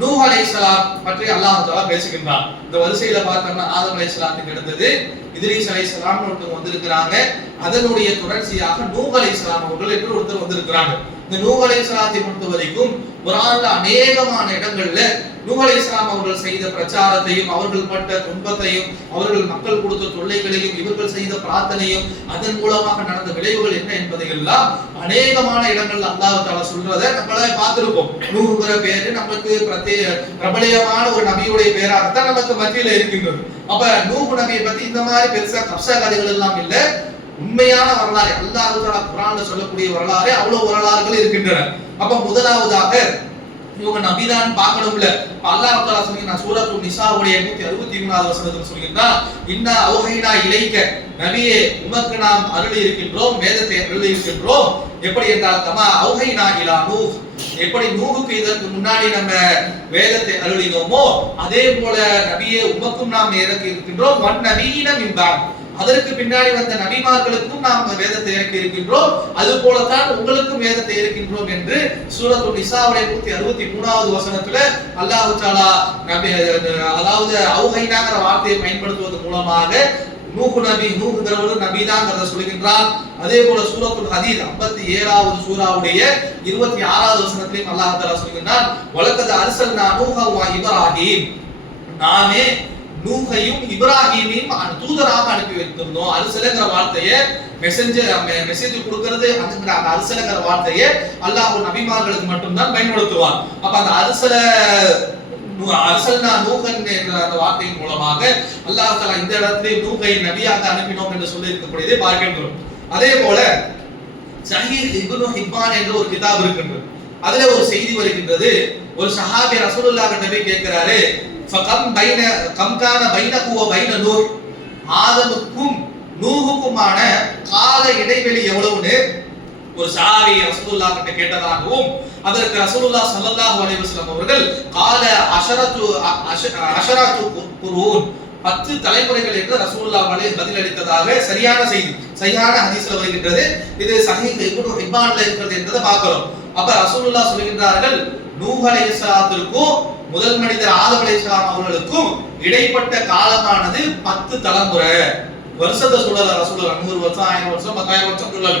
நூஹ் அலைஹிஸ்ஸலாம் பற்றி அல்லாஹ் தஆலா பேசுகின்றான். இந்த வரிசையில பார்த்தோம்னா ஆதம் அலைஹிஸ்ஸலாத்துக்கு அடுத்தது இத்ரீஸ் அலைஹிஸ்ஸலாம்னு ஒருத்தர் வந்திருக்கிறாங்க. அதனுடைய தொடர்ச்சியாக நூஹ் அலைஹிஸ்ஸலாம் அவர்கள் என்று ஒருத்தர் வந்திருக்கிறாங்க. இந்த நூஹ் அலைஹிஸ்ஸலாத்தை பொறுத்த வரைக்கும் குர்ஆன்ல அநேகமான இடங்கள்ல நூஹ் அலைஹிஸ்ஸலாம் அவர்கள் செய்த பிரச்சாரத்தையும் அவர்கள் பட்ட துன்பத்தையும் அவர்கள் மக்கள் கொடுத்த தொல்லைகளையும் இவர்கள் செய்த பிரார்த்தனையும் அதன் மூலமாக நடந்த விளைவுகள் என்ன என்பதை எல்லாம் அநேகமான இடங்கள்ல அல்லாஹ் தஆலா சொல்றதை நம்மளே பார்த்திருப்போம். நூஹ்ங்கிற பேரு நமக்கு பிரபலமான ஒரு நபியுடைய பேராகத்தான் நமக்கு மத்தியில இருக்கின்றது. அப்ப நூஹ் நபியை பத்தி இந்த மாதிரி பெருசா கப்சா கதைகள் எல்லாம் இல்ல, உண்மையான வரலாறு அல்லாஹ் தஆலா குர்ஆன்ல சொல்லக்கூடிய வரலாறு அவ்வளவு வரலாறுகள் இருக்கின்றன. அப்ப முதலாவதாக இவங்க நபிதான் பார்க்கணும்ல. அல்லாஹ் தஆலா சொல்றான் சூரத்துல் நிசாவுடைய 163வது வசனத்தில் சொல்கிறான், இன்னா அவ்ஹைனா இலைக்க, நபியே உமக்கு நாம் அருளி இருக்கின்றோம், வேதத்தை அருளி இருக்கின்றோம். எப்படி என்றால் கமா அவ்ஹைனா இலா நூஹ், எப்படி நூஹுக்கு இதற்கு முன்னாடி நம்ம வேதத்தை அருளினோமோ அதே போல நபியே உமக்கும் நாம் இறக்கி இருக்கின்றோம். வன் நபீன மின் பஅத், அதற்கு பின்னாடி வந்த நபிமார்களுக்கும் நாம் வேதத்தை இறக்கி இருக்கின்றோம், அது போலத்தான் உங்களுக்கும் வேதத்தை இருக்கின்றோம் என்று சூரத்துல் நிசாவுடைய 163வது வசனத்துல அல்லாஹ் தஆலா நபி அதாவது அவ்ஹைனாங்கிற வார்த்தையை பயன்படுத்துவதன் மூலமாக நூஹ் நபி நூஹ்ங்கிறவர் நபிதாங்கிறத சொல்கின்றார். அதே போல சூரத்துல் ஹதீத் 57வது சூராவுடைய 26வது வசனத்திலும் அல்லாஹ் தஆலா சொல்கின்றார், வலக்கத் அர்சல்னா நூஹ வ இப்ராஹீம், நாமே நூஹையும் இப்ராஹீமையும் தூதராக அனுப்பி வைத்திருந்தோம். அர்சலங்கிற வார்த்தையை மெசேஜ் கொடுக்கிறது, அந்த அர்சலங்கிற வார்த்தையை அல்லாஹ் நபிமார்களுக்கு மட்டும்தான் பயன்படுத்துவார். அப்ப அந்த அர்சல்னா நூஹன் என்ற அந்த வார்த்தையின் மூலமாக அல்லாஹ் தஆலா இந்த இடத்திலே நூஹை நபியாக அனுப்பினோம் என்று சொல்லி இருக்கக்கூடியதை பார்க்கின்றோம். அதே போல ஸஹீஹ் இப்னு ஹிப்பான் என்ற ஒரு கிதாப் இருக்கின்றது. அதுல ஒரு செய்தி வருகின்றது. ஒரு சஹாபி ரசூலுல்லாஹ் கிட்ட போய் கேட்கிறாரு, கம் கான பைனஹு வ பைன நூஹ், ஆதமுக்கும் நூஹுக்குமான கால இடைவெளி எவ்வளவுன்னு ஒரு சஹாபி ரசூலுல்லாஹ் கிட்ட கேட்டதாகவும் அதற்கு ரசூலுல்லாஹ் ஸல்லல்லாஹு அலைஹி வஸல்லம் அவர்கள் கால அஷரத்து குரூன், 10 தலைமுறைகள் என்று ரசூலுல்லாஹ் பதில் அளித்ததாக சரியான செய்தி சரியான ஹதீஸ்ல வருகின்றது. இது ஸஹீஹ் இப்னு ஹிப்பான்ல இருக்கிறது என்றதை பார்க்கிறோம். அப்ப ரசூலுல்லாஹ் சொல்கின்றார்கள், நூஹ் அலைஹிஸ்ஸலாத்திற்கும் முதல் மனிதர் ஆதம் அலைஹிஸ்ஸலாம் அவர்களுக்கும் இடைப்பட்ட காலமானது 10 தலைமுறை. வருஷத்தை சொல்லல ரசூலுல்லாஹ், 100 வருஷம் 1000 வருஷம் 10000 வருஷம் சொல்லல,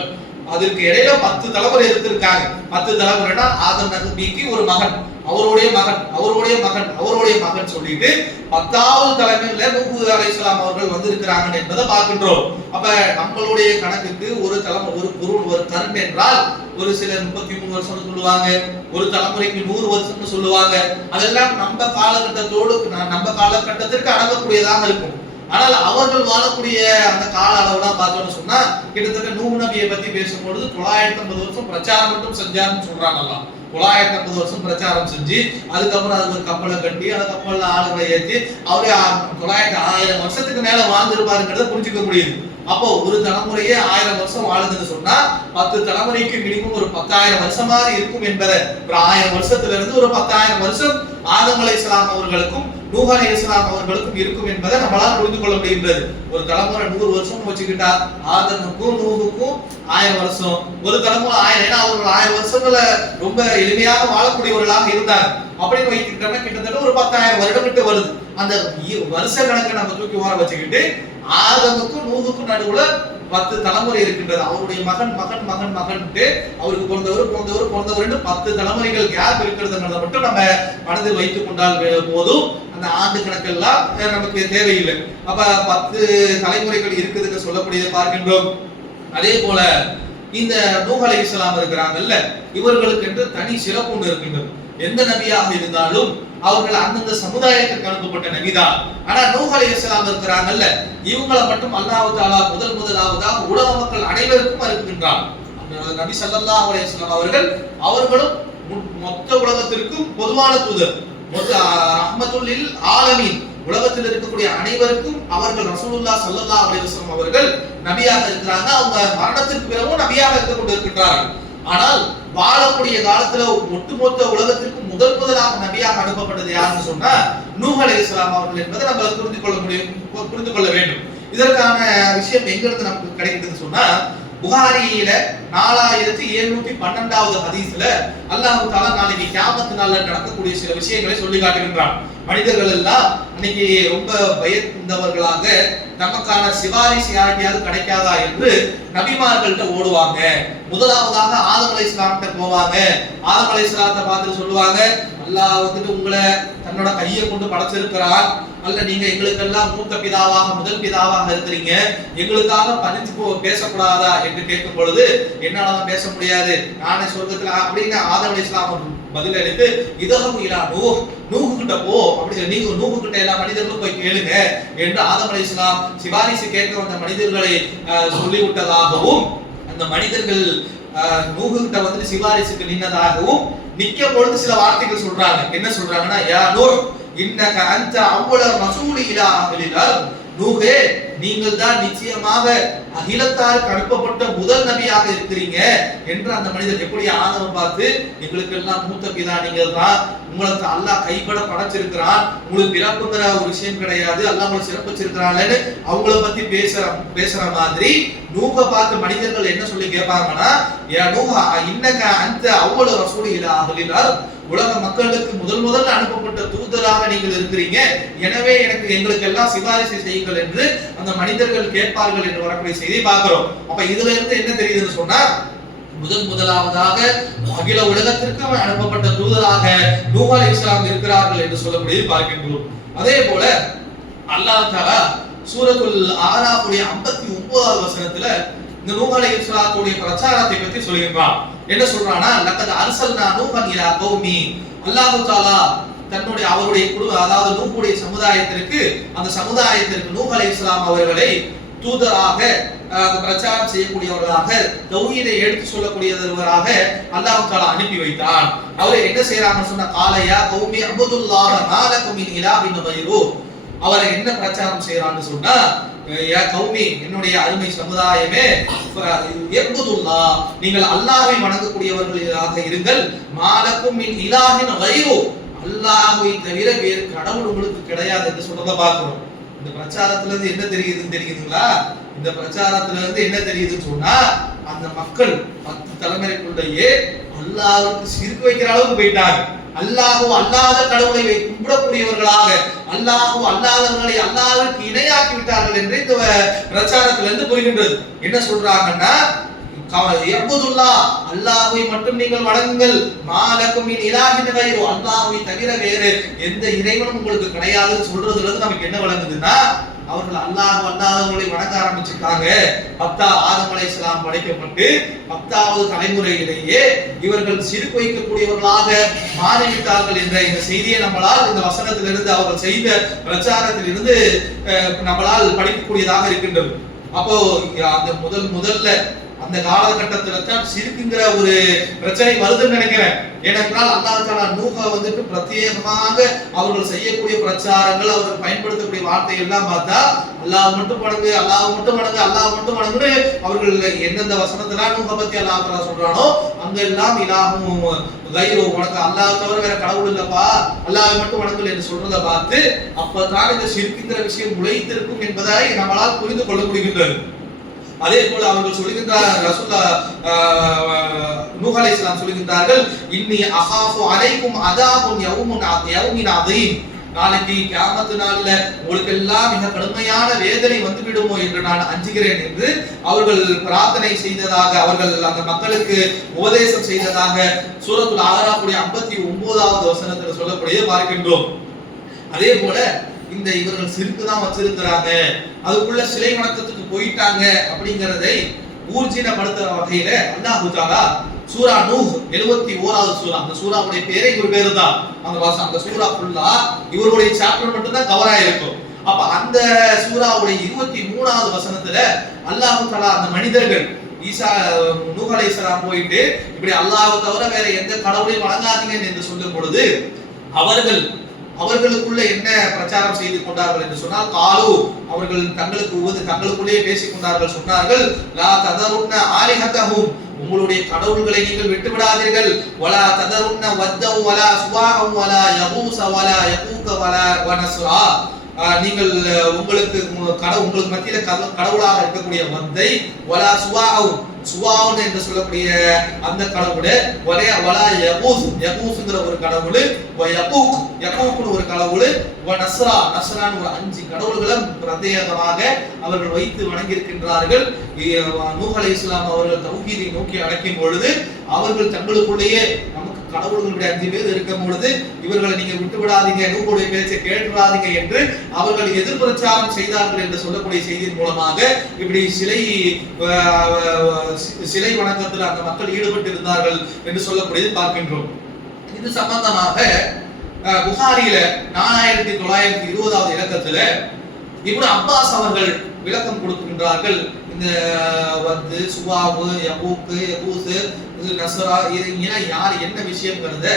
அதற்கு இடையில 10 தலைமுறை எடுத்திருக்காங்க. 10 தலைமுறைனா ஆதம் நபிக்கு ஒரு மகன், அவருடைய மகன், அவருடைய மகன், அவருடைய மகன் சொல்லிட்டு 10வது தலைமுறையில நூஹ் அலைஹிஸ்ஸலாம் அவர்கள் வந்திருக்கிறாங்க என்பதை பார்க்கின்றோம். அப்ப நம்மளுடைய கணக்குக்கு ஒரு தலைமுறை ஒரு குருன் ஒரு கரண்ட் என்றால் ஒரு சிலர் 33 வருஷம்னு சொல்லுவாங்க, ஒரு தலைமுறைக்கு 100 வருஷம்னு சொல்லுவாங்க. அதெல்லாம் நம்ம காலகட்டத்தோடு நம்ம காலகட்டத்திற்கு அடங்கக்கூடியதாக இருக்கும். ஆனால் அவர்கள் வாழக்கூடிய அந்த கால அளவுலாம் பார்த்தோம்னு சொன்னா கிட்டத்தட்ட நூஹ் நபியை பத்தி பேசும்பொழுது 950 வருஷம் பிரச்சாரம் மட்டும் செஞ்சாருன்னு சொல்றாங்கல்ல. 950 வருஷம் பிரச்சாரம் செஞ்சு அதுக்கப்புறம் அது ஒரு கப்பலை கட்டி அந்த கப்பல்ல ஆளுங்களை ஏற்றி அவரே 1000 வருஷத்துக்கு மேல வாழ்ந்திருப்பாருங்கிறத புரிஞ்சுக்க முடியுது. அப்போ ஒரு தலைமுறையே 1000 வருஷம் வாழுதுன்னு சொன்னா 10 தலைமுறைக்கு மினிமம் ஒரு 10000 வருஷமாக இருக்கும் என்பதை, ஒரு 1000 வருஷத்துல இருந்து ஒரு 10000 வருஷம் ஆதம் அலைஹிஸ்ஸலாம் அவர்களுக்கும் நூஹ் அலைஹிஸ்ஸலாம் அவர்களுக்கும் இருக்கும் என்பதை நம்மளால் புரிந்து கொள்ள முடிகின்றது. ஒரு தலைமுறை 100 வருஷம் வச்சுக்கிட்டா ஆதமுக்கும் நூஹுக்கும் 1000 வருஷம், ஒரு தலைமுறை 1000. ஏன்னா அவர்கள் 1000 வருஷங்கள ரொம்ப எளிமையாக வாழக்கூடியவர்களாக இருந்தார். அப்படின்னு வைத்துக்கிட்டோம்னா கிட்டத்தட்ட ஒரு 10000 வருடம் கிட்ட வருது. அந்த வருஷ கணக்கை நம்ம தூக்கி ஓர வச்சுக்கிட்டு ஆதமுக்கும் நூஹுக்கும் நடுவுல 10 தலைமுறை இருக்கின்றது. அவருடைய மகன் மகன் மகன் மகன்ட்டு அவருக்கு பிறந்தவர் 10 தலைமுறைகள் கேப் இருக்கிறதுங்கிறத மட்டும் நம்ம மனதில் வைத்துக் கொண்டால் போதும். அந்த ஆண்டு கணக்கெல்லாம் நமக்கு தேவையில்லை. அப்ப 10 தலைமுறைகள் இருக்குதுன்னு சொல்லக்கூடியதை பார்க்கின்றோம். அதே போல இந்த நூஹ் அலைஹிஸ்ஸலாம் இருக்கிறாங்கல்ல, இவர்களுக்கு என்று தனி சிறப்பு ஒன்று இருக்கின்றது. எந்த நபியாக இருந்தாலும் அவர்கள் அந்தந்த சமுதாயத்திற்கு அனுப்பப்பட்ட நபிதான். ஆனா நூஹ் அலைஹிஸ்ஸலாம் இருக்கிறாங்கல்ல, இவங்களை மட்டும் அல்லாஹ் தஆலா முதலாவதாக உலக மக்கள் அனைவருக்கும் அனுப்புகின்றார். நபி ஸல்லல்லாஹு அலைஹி வஸல்லம் அவர்களும் மொத்த உலகத்திற்கும் பொதுவான தூதர், ரஹ்மத்துல் லில் ஆலமீன், உலகத்தில் இருக்கக்கூடிய அனைவருக்கும் அவர்கள் ரசூலுல்லாஹ் ஸல்லல்லாஹு அலைஹி வஸல்லம் அவர்கள் நபியாக இருக்கிறாங்க. அவங்க மரணத்திற்கு பிறகும் நபியாக இருந்து கொண்டிருக்கிறார்கள். ஆனால் வாழக்கூடிய காலத்துல ஒட்டுமொத்த உலகத்திற்கு முதலாக நபியாக அனுப்பப்பட்டது யாருன்னு சொன்னா நூஹ் அலைஹிஸ்ஸலாம் அவர்கள் என்பதை நம்ம புரிந்து கொள்ள வேண்டும். இதற்கான விஷயம் எங்க இருந்து நமக்கு கிடைக்குதுன்னு சொன்னா புகாரியில 4712வது ஹதீஸ்ல அல்லாஹ் தஆலா நாளைக்கு கியாமத் நாள்ல நடக்கக்கூடிய சில விஷயங்களை சொல்லி காட்டுகின்றான். மனிதர்கள் எல்லாம் இன்னைக்கு ரொம்ப பயந்தவர்களாக நமக்கான சிபாரிசு யாருக்கையாவது கிடைக்காதா என்று நபிமார்கள்ட்ட ஓடுவாங்க. முதலாவதாக ஆதம் அலைஹிஸ்ஸலாம்ட்ட போவாங்க. ஆதம் அலைஹிஸ்ஸலாத்தை பார்த்து சொல்லுவாங்க, அல்லாஹ் வந்துட்டு உங்களை தன்னோட கையை கொண்டு படைச்சிருக்கிறான், அல்ல நீங்க எங்களுக்கெல்லாம் மூத்த பிதாவாக முதல் பிதாவாக இருக்கிறீங்க, எங்களுக்காக பணிஞ்சு பேசக்கூடாதா என்று கேட்கும் பொழுது என்னாலதான் பேச முடியாது, நானே சொர்க்கத்துல அப்படின்னு ஆதம் அலைஹிஸ்ஸலாம் பதில் அளித்து இதஹபு இலா நூஹ் கிட்ட போ, அப்படி நீங்க நூஹ் கிட்ட எல்லா மனிதர்களும் போய் கேளுங்க என்று ஆதம் அலைஹிஸ்ஸலாம் சிபாரிசு கேட்க வந்த மனிதர்களை சொல்லிவிட்டதாகவும், அந்த மனிதர்கள் நூஹ் கிட்ட வந்து சிபாரிசுக்கு நின்னதாகவும் நிக்க பொழுது சில வார்த்தைகள் சொல்றாங்க. என்ன சொல்றாங்கன்னா, யா நூஹ் இன்னக அன்த அவ்வள ரசூலி இலா அஹ்லில் அர்த், நூஹே நீங்கள் தான் நிச்சயமாக அகிலத்தாருக்கு அனுப்பப்பட்ட முதல் நபியாக இருக்கிறீங்க என்று அந்த மனிதர் எப்படி ஆதம் பார்த்து எங்களுக்கு எல்லாம் மூத்த பிதா நீங்கள் தான், உங்களுக்கு அல்லாஹ் கைப்பட படைச்சிருக்கிறான், உங்களுக்கு பிறப்புங்கிற ஒரு விஷயம் கிடையாது, அல்லாஹ் உங்களுக்கு சிறப்பிச்சிருக்கிறான்னு அவங்கள பத்தி பேசுற மாதிரி நூஹ பார்த்து மனிதர்கள் என்ன சொல்லி கேட்பாங்கன்னா, யா நூஹா இன்னக அன்த அவ்வள ரசூலி இலா அஹ்லில் அர்த், உலக மக்களுக்கு முதல்ல அனுப்பப்பட்ட தூதராக நீங்கள் இருக்கிறீங்க, எனவே எங்களுக்கு எல்லாம் சிபாரிசு செய்யுங்கள் என்று அந்த மனிதர்கள் கேட்பார்கள் என்று வரக்கூடிய செய்தி பார்க்கிறோம். அப்ப இதுல இருந்து என்ன தெரியுதுன்னு சொன்னா, முதலாவதாக அகில உலகத்திற்கு அனுப்பப்பட்ட தூதராக நூஹ் அலைஹிஸ்ஸலாம் இருக்கிறார்கள் என்று சொல்லக்கூடிய பார்க்கின்றோம். அதே போல அல்லாஹ் தஆலா சூரத்துல் ஆராஃபுடைய 59வது வசனத்துல இந்த நூஹ் அலைஹிஸ்ஸலாத்துடைய பிரச்சாரத்தை பற்றி சொல்கிறான். என்ன சொல்றானா, லக்கத் அர்சல்னா நூஹன் இலா கௌமி, அல்லாஹ் தஆலா தன்னுடைய அவருடைய குடும்ப அதாவது நூஹுடைய சமுதாயத்திற்கு, அந்த சமுதாயத்திற்கு நூஹ் அலைஹிஸ்ஸலாம் அவர்களை தூதராக பிரச்சாரம் செய்யக்கூடியவர்களாக தௌஹீதை எடுத்து சொல்லக்கூடியவர்களாக அல்லாஹ் தஆலா அனுப்பி வைத்தான். அவர் என்ன செய்யறாங்கன்னு சொன்னா, காலையா கௌமி அபுதுல்லாஹ மாலகும் மின் இலாஹின் கைரு, அவரை என்ன பிரச்சாரம் செய்யறான்னு சொன்னா, யா கௌமி என்னுடைய அருமை சமுதாயமே, நீங்கள் அல்லாஹ்வை வணங்கக்கூடியவர்களாக இருங்கள், மாலகும் மின் இலாஹின் கைரு, அல்லாஹ்வை தவிர வேறு கடவுள் உங்களுக்கு கிடையாது என்று சொல்றத பார்க்கிறோம். இந்த பிரச்சாரத்துல இருந்து என்ன தெரியுதுங்களா? இந்த பிரச்சாரத்துல இருந்து என்ன தெரியுதுன்னு சொன்னா, அந்த மக்கள் 10 தலைமுறைக்குள்ளேயே அல்லாஹ்வுக்கு ஷிர்க் வைக்கிற அளவுக்கு போயிட்டாங்க. அல்லாஹ் அல்லாத கடவுளை கும்பிடக்கூடியவர்களாக, அல்லாஹ் அல்லாதவர்களை அல்லாஹ்வுக்கு இணையாக்கி விட்டார்கள் என்று இந்த பிரச்சாரத்துல இருந்து புரிகின்றது. என்ன சொல்றாங்கன்னா, அல்லாஹ்வை மட்டும் நீங்கள் வணங்குங்கள், மாலகும் மின் இலாஹின் கைரு, அல்லாஹ்வை தவிர வேறு எந்த இறைவனும் உங்களுக்கு கிடையாதுன்னு சொல்றதுல இருந்து நமக்கு என்ன விளங்குதுன்னா, அவர்கள் அல்லாதவர்களை வணங்க ஆரம்பிச்சிருக்காங்க. ஆதம் அலைஹிஸ்ஸலாம் படைக்கப்பட்டு 10வது தலைமுறையிலேயே இவர்கள் ஷிர்க் வைக்கக்கூடியவர்களாக மாறிவிட்டார்கள் என்ற இந்த செய்தியை நம்மளால் இந்த வசனத்திலிருந்து அவர்கள் செய்த பிரச்சாரத்திலிருந்து நம்மளால் படிக்கக்கூடியதாக இருக்கின்றது. அப்போ அந்த முதல்ல அந்த காலகட்டத்துல தான் ஷிர்க்குங்கிற ஒரு பிரச்சனை வருதுன்னு நினைக்கிறேன். ஏனென்றால் அல்லாஹ் தஆலா நூஹ வந்துட்டு பிரத்யேகமாக அவர்கள் செய்யக்கூடிய பிரச்சாரங்கள், அவர்கள் பயன்படுத்தக்கூடிய வார்த்தை எல்லாம் பார்த்தா அல்லாஹ் மட்டும் வணங்கு, அல்லாஹ் மட்டும் வணங்கு, அல்லாஹ் மட்டும் வணங்குன்னு அவர்கள் எந்தெந்த வசனத்துல நூஹ பத்தி அல்லாஹ் தஆலா சொல்றானோ அங்கெல்லாம் இலாஹும் கைரு, உனக்கு அல்லாஹ் தவிர வேற கடவுள் இல்லப்பா, அல்லாஹ் மட்டும் வணங்குங்கள் என்று சொல்றதை பார்த்து அப்பதான் இந்த ஷிர்க்குங்கிற விஷயம் முளைத்திருக்கும் என்பதை நம்மளால் புரிந்து கொள்ள முடிகின்றது. அதே போல அவர்கள் சொல்லுகின்றார், ரசூலுல்லாஹ் நூஹ் அலைஹிஸ்ஸலாம் சொல்லுகின்றார்கள், இன்னி அகாஃபு அலைக்கும் அதாபுன் யௌமின் அதீம், நாளைக்கு கியாமத் நாள்ல உங்களுக்கு எல்லாம் மிக கடுமையான வேதனை வந்து விடுமோ என்று நான் அஞ்சுகிறேன் என்று அவர்கள் பிரார்த்தனை செய்ததாக, அவர்கள் அந்த மக்களுக்கு உபதேசம் செய்ததாக சூரத்துல் ஆராஃபுடைய 59வது வசனத்தில் சொல்லக்கூடிய பார்க்கின்றோம். அதே போல இந்த இவர்கள் ஷிர்க் தான் வச்சிருக்கிறாங்க, அதுக்குள்ள சிலை வணக்கத்துக்கு போயிட்டாங்க அப்படிங்கறதை ஊர்ஜினப்படுத்துற வகையில அல்லாஹ் தஆலா சூரா நூஹ் 71வது சூரா, அந்த சூராவுடைய பேரே இவர் பேரு தான், அந்த சூரா ஃபுல்லா இவருடைய சாப்டர் மட்டும் தான் கவர் ஆயிருக்கும். அப்ப அந்த சூராவுடைய 23வது வசனத்துல அல்லாஹ் தஆலா அந்த மனிதர்கள் நூஹ் அலைஹிஸ்ஸலாம் போயிட்டு இப்படி அல்லாஹ்வை தவிர வேற எந்த கடவுளையும் வணங்காதீங்க என்று சொல்லும் பொழுது அவர்களுக்குள்ள என்ன பிரச்சாரம் செய்து கொண்டார்கள் என்று சொன்னால், காலு அவர்கள் தங்களுக்குள்ளே பேசிக் கொண்டார்கள், சொன்னார்கள், லா ததருன்ன ஆலிஹதஹும், உங்களுடைய கடவுள்களை நீங்கள் விட்டு விடாதீர்கள், வலா ததருன்ன வத்தஹு வலா சுவாஹு வலா யகூஸ வலா யகூக வலா வனஸ்ரா, நீங்கள் உங்களுக்கு உங்களுக்கு மத்தியில கடவுளாக இருக்கக்கூடிய வந்தை வலா சுவாவு சுவாவுன் என்று சொல்லக்கூடிய அந்த கடவுள் வலா யகூஸ்ங்கிற ஒரு கடவுள் யகூக்னு ஒரு கடவுள் நஸ்ரான்னு ஒரு 5 கடவுள்களை பிரத்யேகமாக அவர்கள் வைத்து வணங்கி இருக்கின்றார்கள். நூஹ் அலைஹிஸ்ஸலாம் அவர்கள் தௌஹீதை நோக்கி அழைக்கும் பொழுது அவர்கள் தங்களுக்குள்ளேயே கடவுள்களுடைய 5 பேர் இருக்கும் பொழுது இவர்களை நீங்க விட்டு விடாதீங்க, நூஹுடைய பேச்சை கேட்டுறாதீங்க என்று அவர்கள் எதிர்பிரச்சாரம் செய்தார்கள் என்று சொல்லக்கூடிய செய்தியின் மூலமாக இப்படி சிலை வணக்கத்தில் அந்த மக்கள் ஈடுபட்டு இருந்தார்கள் என்று சொல்லக்கூடியது பார்க்கின்றோம். இது சம்பந்தமாக புகாரியில 4920வது இலக்கத்துல இப்னு அப்பாஸ் அவர்கள் விளக்கம் கொடுக்கின்றார்கள். இந்த வந்து சுவாவு யகூக்கு யகூஸ் நஸ்ரா இதெல்லாம் யார் என்ன விஷயம்ங்கிறத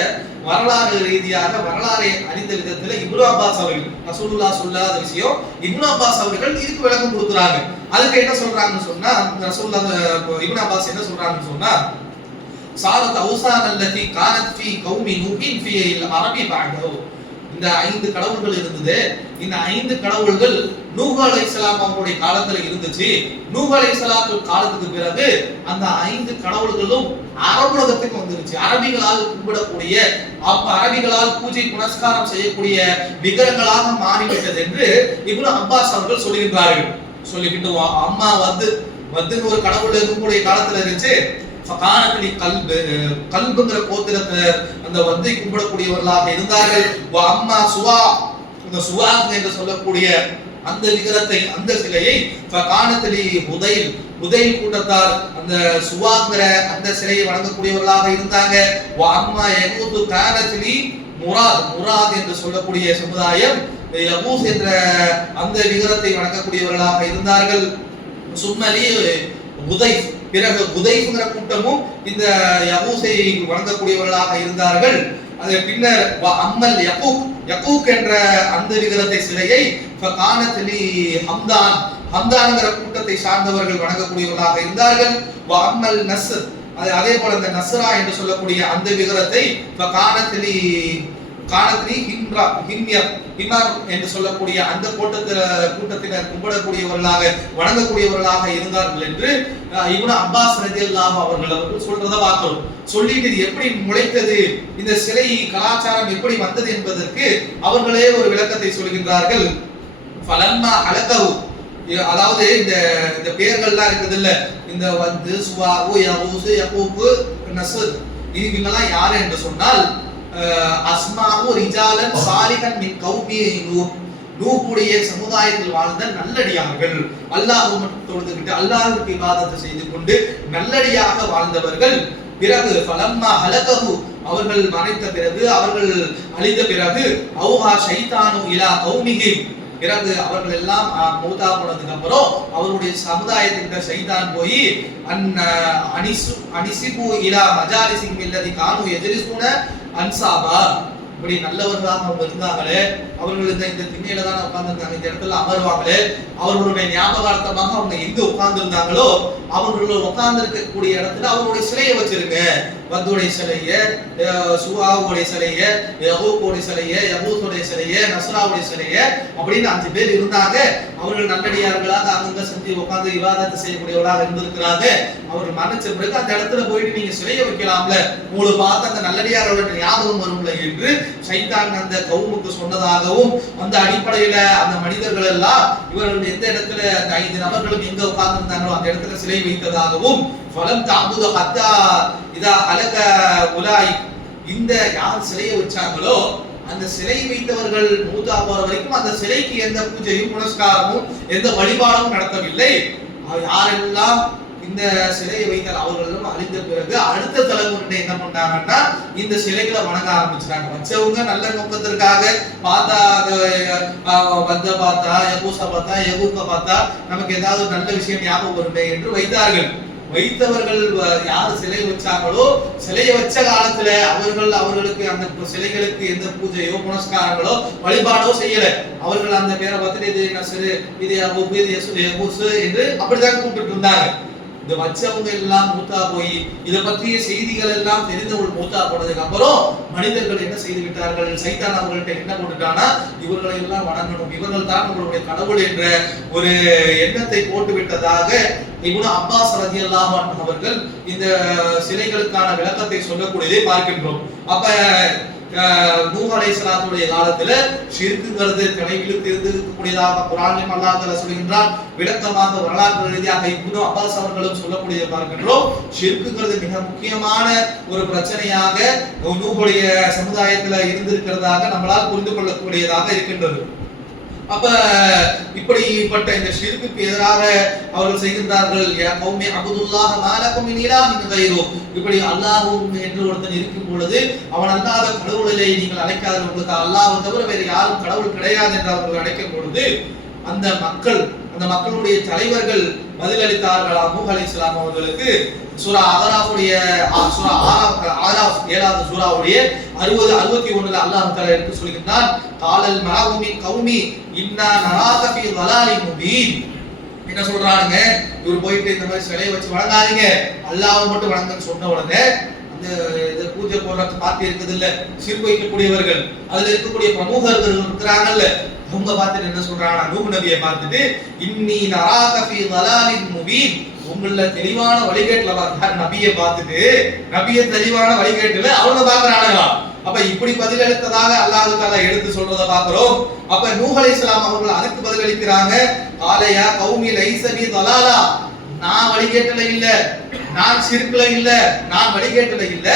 வரலாறு ரீதியாக வரலாறை அறிந்த விதத்துல இப்னு அப்பாஸ் அவர்கள் ரசூலுல்லாஹ் சொல்லாத விஷயம் இப்னு அப்பாஸ் அவர்கள் இதுக்கு விளக்கம் கொடுக்குறாங்க. அதுக்கு என்ன சொல்றாங்கன்னு சொன்னா ரசூலுல்லாஹ் இப்னு அப்பாஸ் என்ன சொல்றாங்கன்னு சொன்னா சாரத் அவுசான் அல்லதி கானத் ஃபீ கௌமி நூஹின் ஃபீ அல்-அரபி பஅதஹு. இந்த 5 கடவுள்கள் இருந்தது. இந்த 5 கடவுள்கள் நூஹ் அலைஹிஸ்ஸலாம் அவருடைய காலத்துல இருந்துச்சு. நூஹ் அலைஹிஸ்ஸலாம் காலத்துக்கு பிறகு அந்த 5 கடவுள்களும் அரபுலகத்துக்கு வந்துருச்சு. அரபிகளால் கும்பிடக்கூடிய அரபிகளால் பூஜை புனஸ்காரம் செய்யக்கூடிய விக்கிரகங்களாக மாறிவிட்டது என்று இப்னு அப்பாஸ் அவர்கள் சொல்லுகின்றார்கள். சொல்லிக்கிட்டு அம்மா வந்து ஒரு கடவுள் நூஹுடைய காலத்துல இருந்துச்சு. கல்புங்கிற கோத்திரத்தினர் அந்த வந்தை கும்பிடக்கூடியவர்களாக இருந்தார்கள். அம்மா சுவா இந்த சுவா என்று சொல்லக்கூடிய அந்த விக்கிரத்தை அந்த சிலையை உதைல் கூட்டத்தார் அந்த சுவாங்கிற அந்த சிலையை வணங்கக்கூடியவர்களாக இருந்தாங்க. அம்மா யகூது கானத்லி முராத் என்று சொல்லக்கூடிய சமுதாயம் யகூஸ் என்ற அந்த விக்கிரத்தை வணங்கக்கூடியவர்களாக இருந்தார்கள். சும்மலி உதைஃப் பிறகு உதைஃப்ங்கிற கூட்டமும் இந்த யகூஸை வணங்கக்கூடியவர்களாக இருந்தார்கள். அது பின்னர் அம்மல் யகூக் என்ற அந்த விக்கிரத்தை சிலையை ஃபகானத்லி ஹம்தான்ங்கிற கூட்டத்தை சார்ந்தவர்கள் வணங்கக்கூடியவர்களாக இருந்தார்கள். அம்மல் நஸ்ர் அதே போல இந்த நஸ்ரா என்று சொல்லக்கூடிய அந்த விக்கிரத்தை ஃபகானத்லி ஹிமார் என்று சொல்லக்கூடிய அந்த கூட்டத்தினர் கும்பிடக்கூடியவர்களாக வணங்கக்கூடியவர்களாக இருந்தார்கள் என்று இப்னு அப்பாஸ் ரலியல்லாஹு அவர்கள் சொல்றத பார்க்கிறோம். சொல்லிட்டு இது எப்படி முளைத்தது, இந்த சிலை கலாச்சாரம் எப்படி வந்தது என்பதற்கு அவர்களே ஒரு விளக்கத்தை சொல்கின்றார்கள். ஃபலம்மா அலகவு அதாவது இந்த பெயர்கள்லாம் இருக்குது இல்ல, இந்த வந்து சுவாவு யகூஸ் யகூக்கு நஸ்ர் இவங்கெல்லாம் யாரு என்று சொன்னால் அஸ்மாஹு ரிஜாலன் சாலிஹன் மின் கௌமி நூஹுடைய சமுதாயத்தில் வாழ்ந்த நல்லடியார்கள், அல்லாஹ்வை மட்டும் தொழுதுகிட்டு அல்லாஹ்வுக்கு இபாதத் செய்து கொண்டு நல்லடியாக வாழ்ந்தவர்கள். பிறகு ஃபலம்மா ஹலகஹு அவர்கள் மறைத்த பிறகு அவர்கள் அழிந்த பிறகு அவுஹா ஷைத்தானு இலா கௌமிஹி பிறகு அவர்கள் எல்லாம் மூத்தா போனதுக்கு அப்புறம் அவருடைய சமுதாயத்திட்ட ஷைத்தான் போய் அனிசிபு இலா மஜாலிசிஹிம் அல்லதி கானு யஜ்லிஸூன அன்சாபா இப்படி நல்லவர்களாக அவங்க இருந்தாங்களே, அவர்கள் இந்த திண்ணையில தான் உட்கார்ந்துருந்தாங்க, இந்த இடத்துல அமர்வாங்களே, அவர்களுடைய ஞாபகார்த்தமாக அவங்க எங்க உட்கார்ந்து இருந்தாங்களோ அவர்கள் உட்கார்ந்து இருக்கக்கூடிய இடத்துல அவருடைய சிலையை வச்சிருங்க. வத்துடைய சிலைய, சுவாவுடைய சிலைய, யகூக்குடைய சிலைய, யகூஸுடைய சிலைய, நஸ்ராவுடைய சிலைய அப்படின்னு 5 பேர் இருந்தாங்க. அவர்கள் நல்லடியார்களாக அங்கங்க செஞ்சு உட்கார்ந்து இபாதத் செய்யக்கூடியவர்களாக இருந்திருக்கிறாங்க. அவர்கள் மன்னிச்ச பிறகு அந்த இடத்துல போயிட்டு நீங்க சிலையை வைக்கலாம்ல, உங்களுக்கு பார்த்து அந்த நல்லடியார்களோட ஞாபகம் வரும்ல என்று ஷைத்தான் அந்த கௌமுக்கு சொன்னதாகவும் அந்த அடிப்படையில அந்த மனிதர்கள் எல்லாம் இவர்கள் எந்த இடத்துல அந்த 5 நபர்களும் எங்க உட்கார்ந்து இருந்தாங்களோ அந்த இடத்துல சிலை வைத்ததாகவும் ஃபலம் தஅபுது ஹத்தா இதா ஹலக உலாய் இந்த யார் சிலையை வச்சாங்களோ அந்த சிலை வைத்தவர்கள் மூத்தா போற வரைக்கும் அந்த சிலைக்கு எந்த பூஜையும் புனஸ்காரமும் எந்த வழிபாடும் நடத்தவில்லை. யாரெல்லாம் இந்த சிலையை வைத்தால் அவர்களும் அழிந்த பிறகு அடுத்த தலைமுறை என்ன பண்ணாங்கன்னா இந்த சிலைகளை வணங்க ஆரம்பிச்சாங்க. வச்சவங்க நல்ல நோக்கத்திற்காக பார்த்தா வந்த பார்த்தா யகூஸா பார்த்தா யகூக்க பார்த்தா நமக்கு ஏதாவது நல்ல விஷயம் ஞாபகம் வருமே என்று வைத்தார்கள். வைத்தவர்கள் யாரு சிலை வச்சாங்களோ சிலையை வச்ச காலத்துல அவர்களுக்கு அந்த சிலைகளுக்கு எந்த பூஜையோ புனஸ்காரங்களோ வழிபாடோ செய்யல. அவர்கள் அந்த பேரை பார்த்துட்டு இது நஸ்ரு, இது யகூப், இது யகூஸ் என்று அப்படிதான் கூப்பிட்டு இருந்தாங்க. இந்த வச்சவங்க எல்லாம் மூத்தா போய் இதை பற்றிய செய்திகள் எல்லாம் தெரிந்தவர்கள் மூத்தா போனதுக்கு அப்புறம் மனிதர்கள் என்ன செய்து விட்டார்கள், சைத்தான் அவர்கள்ட்ட என்ன போட்டுட்டானா இவர்களை எல்லாம் வணங்கணும், இவர்கள் தான் உங்களுடைய கடவுள் என்ற ஒரு எண்ணத்தை போட்டு விட்டதாக இப்னு அப்பாஸ் ரலியல்லாஹு அன்ஹு அவர்கள் இந்த சிலைகளுக்கான விளக்கத்தை சொல்லக்கூடியதை பார்க்கின்றோம். அப்ப நூஹ் அலைஹிஸ்ஸலாத்துடைய காலத்துல ஷிர்க்குங்கிறது தலைவிழுத்து இருக்கக்கூடியதாக குர்ஆனில் அல்லாஹ் தஆலா சொல்கின்றார். விளக்கமாக வரலாற்று ரீதியாக இப்னு அப்பாஸ் அவர்களும் சொல்லக்கூடியதை பார்க்கின்றோம். ஷிர்க்குங்கிறது மிக முக்கியமான ஒரு பிரச்சனையாக நூஹுடைய சமுதாயத்துல இருந்திருக்கிறதாக நம்மளால் புரிந்து கொள்ளக்கூடியதாக இருக்கின்றது. அப்ப இப்படிப்பட்ட இந்த ஷிர்க்குக்கு எதிராக அவர்கள் செய்கின்றார்கள். யா கௌமி அப்துல்லாஹ் மா லகும் மின் இலாஹின் கைரு. இப்படி அல்லாஹ் என்று ஒருத்தன் இருக்கும் பொழுது அவன் அல்லாத கடவுளை நீங்கள் அழைக்காத, உங்களுக்கு அல்லாஹ்வை தவிர வேறு யாரும் கடவுள் கிடையாது என்று அவர்கள் அழைக்கும் பொழுது அந்த மக்களுடைய தலைவர்கள் பதிலளித்தார்கள் நூஹ் அலைஹிஸ்ஸலாம் அவர்களுக்கு. சூரா அராஃபுடைய சூரா ஆராஃப் 7வது சூராவுடைய 61ல அல்லாஹ் தஆலா எடுத்து சொல்கின்றான். காலல் மலஉ மின் கௌமி இன்னா நராக ஃபீ ضلالin முபீன். என்ன சொல்றாங்க, இவர் போயிட்டு இந்த மாதிரி சிலையை வச்சு வணங்காதீங்க, அல்லாஹ்வை மட்டும் வணங்குன்னு சொன்ன உடனே அந்த பூஜை போடுற பார்ட்டி இருக்குது இல்ல, சிறு வைக்கக்கூடியவர்கள், அதுல இருக்கக்கூடிய பிரமுகர்கள் இருக்கிறாங்கல்ல, அவங்க பார்த்துட்டு என்ன சொல்றாங்க, நூஹ் நபியை பார்த்துட்டு இன்னி நராக ஃபீ ضلالin முபீன், உங்கள தெளிவான வழிகேட்டுல நபியை பார்த்துட்டு நபியை தெளிவான வழிகேட்டுல அவங்க பாக்குறானுங்க. அப்ப இப்படி பதிலளித்ததாக அல்லாஹ் தஆலா எடுத்து சொல்றத பாக்குறோம். அப்ப நூஹ் அலைஹிஸ்ஸலாம் அவர்கள் அதுக்கு பதிலளிக்கிறாங்க. ஆலயா கௌமி லைஸ பி ضلاலா, நான் வழிகேட்டுல இல்ல, நான் ஷிர்க்ல இல்ல, நான் வழிகேட்டுல இல்ல,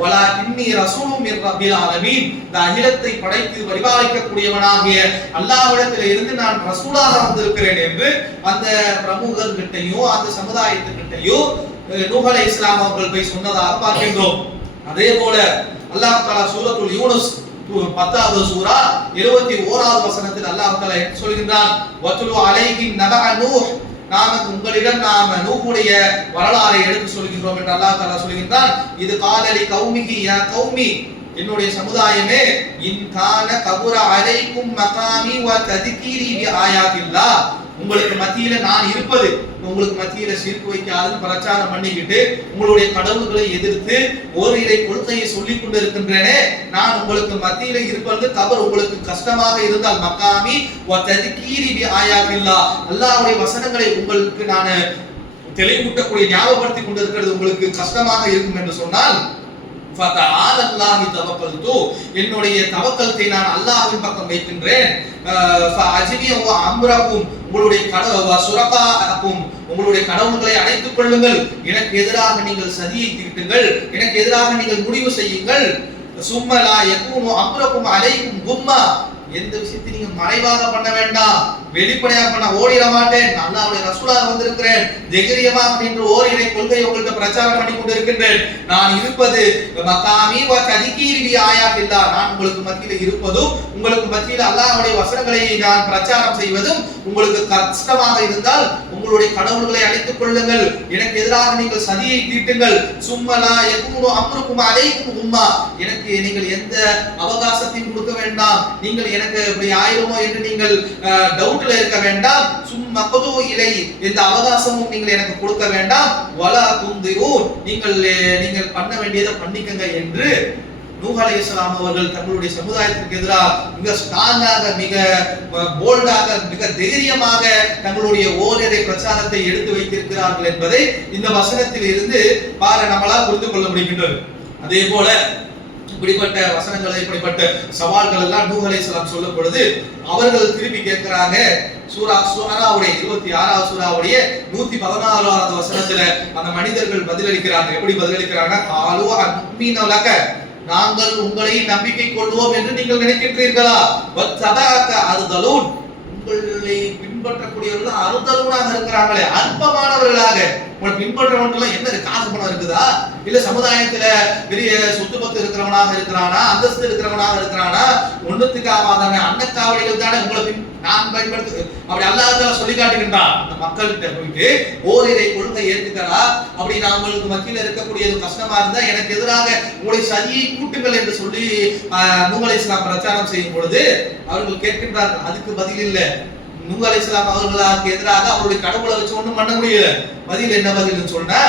வலா இன்னி ரசூலும் மிர் ரப்பில் ஆலமீன், இந்த அகிலத்தை படைத்து பரிபாலிக்கக்கூடியவனாகிய அல்லாஹ்விடத்தில் இருந்து நான் ரசூலாக வந்திருக்கிறேன் என்று அந்த பிரமுகர்கிட்டையும் அந்த சமுதாயத்துக்கிட்டையும் நூஹ் அலைஹிஸ்ஸலாம் அவர்கள் போய் சொன்னதாக பார்க்கின்றோம். அதே போல அல்லாஹ் தஆலா சூரத்துல் யூனுஸ் 10வது சூரா 21வது வசனத்தில் அல்லாஹ் தஆலா சொல்கின்றான். வத்லு அலைஹிம் நபஅ நூஹ், உங்களிடம் நாம நூஹுடைய வரலாறை எடுத்து சொல்கின்றோம் என்று அல்லாஹ் தஆலா சொல்கின்றான். இது காலலி கௌமிஹி யா கௌமி, என்னுடைய சமுதாயமே, இன் கான கபுர அலைக்கும் மகாமி வ தذكீரி பி ஆயாத்தில்லாஹ், உங்களுக்கு மத்தியில நான் இருப்பது, உங்களுக்கு மத்தியில ஷிர்க் வைக்காத பிரச்சாரம் பண்ணிக்கிட்டு உங்களுடைய கடவுள்களை எதிர்த்து ஒரு இறை கொள்கையை சொல்லிக் கொண்டிருக்கின்றேனே, நான் உங்களுக்கு மத்தியில இருப்பது கபர் உங்களுக்கு கஷ்டமாக இருந்தால் மக்காமி வ தذكீரி பி ஆயாத்தில்லாஹ், அல்லாஹ்வுடைய வசனங்களை உங்களுக்கு நான் தெளிவூட்டக்கூடிய ஞாபகப்படுத்திக் கொண்டிருக்கிறது உங்களுக்கு கஷ்டமாக இருக்கும் என்று சொன்னால் ஃபதஆலல்லாஹி தவக்கல்து, என்னுடைய தவக்கல்தை நான் அல்லாஹ்வின் பக்கம் வைக்கின்றேன். ஃபஅஜ்மிஉ அம்ரகும், உங்களுடைய சுரகாக்கும், உங்களுடைய கடவுள்களை அழைத்துக் கொள்ளுங்கள், எனக்கு எதிராக நீங்கள் சதியை தீட்டுங்கள், எனக்கு எதிராக நீங்கள் முடிவு செய்யுங்கள். சும்ம லா யகூனு அம்ரகும் அலைக்கும் கும்மா, எந்த விஷயத்தை நீங்க மறைவாக பண்ண வேண்டாம், வெளிப்படையாக பண்ண ஓடிட மாட்டேன், அல்லாஹ்வுடைய ரசூலாக வந்திருக்கிறேன், தைரியமாக நின்று ஓரிரை கொள்கையை உங்கள்கிட்ட பிரச்சாரம் பண்ணி கொண்டிருக்கின்றேன், நான் இருப்பது மகாமி வ தذكீரி பி ஆயாத்தில்லாஹ், நான் உங்களுக்கு மத்தியில இருப்பதும் உங்களுக்கு மத்தியில அல்லாஹ்வுடைய வசனங்களை நான் பிரச்சாரம் செய்வதும் உங்களுக்கு கஷ்டமாக இருந்தால் உங்களுடைய கடவுள்களை அழைத்துக் கொள்ளுங்கள், எனக்கு எதிராக நீங்கள் சதியை தீட்டுங்கள். சும்மலா யகூனு அம்ருக்கும் அலைக்கும் உம்மா, எனக்கு நீங்கள் எந்த அவகாசத்தையும் கொடுக்க வேண்டாம், நீங்கள் எனக்கு இப்படி ஆயிருமோ என்று நீங்கள் டவுட்ல இருக்க வேண்டாம். சும்மகது இலை, எந்த அவகாசமும் நீங்கள் எனக்கு கொடுக்க வேண்டாம். வலா துந்திரூன், நீங்கள் பண்ண வேண்டியதை பண்ணிக்கங்க என்று நூஹ் அலைஹிஸ்ஸலாம் அவர்கள் தங்களுடைய சமுதாயத்திற்கு எதிராக மிக ஸ்ட்ராங்காக, மிக போல்டாக, மிக தைரியமாக தங்களுடைய ஓரிரை பிரச்சாரத்தை எடுத்து வைத்திருக்கிறார்கள் என்பதை இந்த வசனத்தில் இருந்து நம்மளால் புரிந்து கொள்ள முடிகின்றது. அதே போல இப்படிப்பட்ட வசனங்களை, இப்படிப்பட்ட சவால்கள் எல்லாம் நூஹ் அலைஹிஸ்ஸலாம் சொல்லும் பொழுது அவர்கள் திருப்பி கேட்கிறாங்க. சூராவுடைய 26வது சூராவுடைய 114வது வசனத்துல அந்த மனிதர்கள் பதிலளிக்கிறாங்க. எப்படி பதிலளிக்கிறாங்க, காலு அன்மீன லக, நாங்கள் உங்களை நம்பிக்கை கொள்வோம் என்று நீங்கள் நினைக்கின்றீர்களா, வத்தபஅக அர்தலூன், உங்களை பின்பற்றக்கூடியவர்கள் அர்தலூனாக இருக்கிறாங்களே, அற்பமானவர்களாக உங்களை பின்பற்றவர்கள் என்ன காசு பணம் இருக்குதா, இல்ல சமுதாயத்துல பெரிய சொத்து பத்து இருக்கிறவனாக இருக்கிறானா, அந்தஸ்து இருக்கிறவனாக இருக்கிறானா, ஒண்ணுத்துக்கு ஆகாதான அன்னக்காவடிகள் தானே உங்களை நான் பயன்படுத்து, அப்படி அல்லாஹ் தஆலா சொல்லி காட்டுகின்றான். அந்த மக்கள்கிட்ட போயிட்டு ஓரிரை கொள்கை ஏற்றுக்கிறா, அப்படி நான் உங்களுக்கு மத்தியில இருக்கக்கூடியது கஷ்டமா இருந்தா எனக்கு எதிராக உங்களுடைய சதியை கூட்டுங்கள் என்று சொல்லி நூஹ் அலைஹிஸ்ஸலாம் பிரச்சாரம் செய்யும் பொழுது அவர்கள் கேட்கின்றார்கள். அதுக்கு பதில் இல்லை. நூஹ் அலைஹிஸ்ஸலாம் அவர்களுக்கு எதிராக அவருடைய கடவுளை வச்சு ஒண்ணும் பண்ண முடியல. பதில் என்ன பதில்னு சொன்னா,